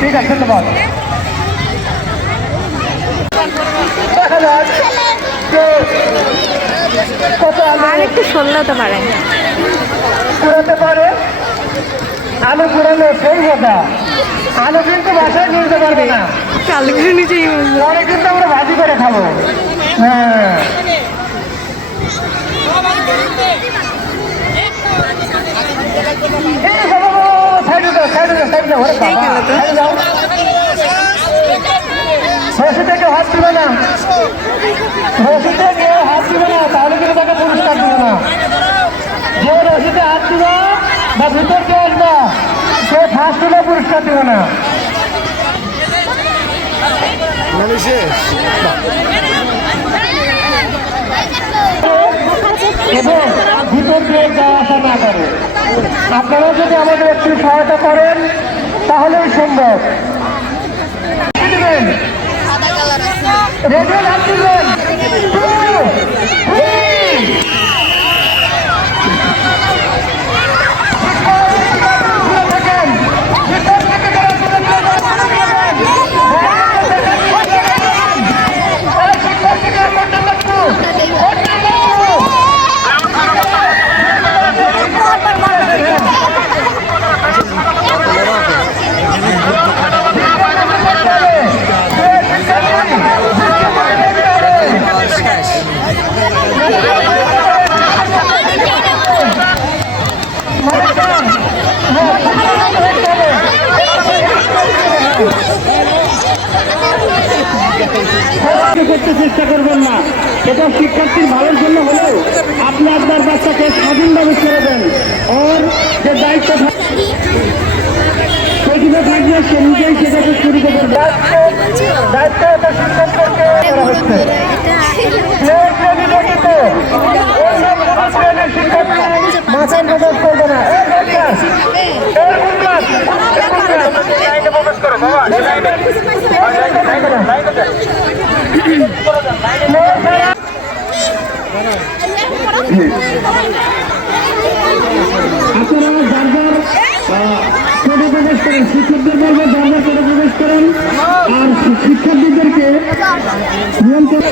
ঠিক আছে, ধন্যবাদ। আর একটু সরলাতে পারে, কুড়াতে পারে। আলু কুড়ানো সেই কথা, আলু কিন্তু বাসায় কিনতে পারবে না, আলু নিচেই পরে কিন্তু আমরা ভাজি করে খাবো। হ্যাঁ, রশিদে কেউ হাত দিবে না, রশিদে কেউ হাত দিবে না, তাহলে কিন্তু তাকে পুরস্কার দিবে না। যে রশিদে হাত দিবা বা ভিতর কে আসবা সে ফার্স্ট হলে পুরস্কার দিবে না। এবং ভিতর দিয়ে যাওয়া আসা না করে। আপনারা যদি আমাদের একটু সহায়তা করেন তাহলেই সম্ভব। রেডিও হাত দিবেন। করতে চেষ্টা করবেন না, এটা শিক্ষার্থীর ভালোর জন্য হলেও আপনি আপনার বাচ্চাকে স্বাধীনভাবে ছেড়ে দেন। ওর যে দায়িত্ব সেখানে থাকলে সে নিজেই সেটাকে শুরু করবে। দায়িত্ব শিক্ষকদেরকে করা হচ্ছে। মাথায় প্রকাশ করবে না। আপনারা যার যার প্রবেশ করেন, শিক্ষকদের বলবে যার যার প্রবেশ করেন, আর শিক্ষার্থীদেরকে নিয়ন্ত্রণ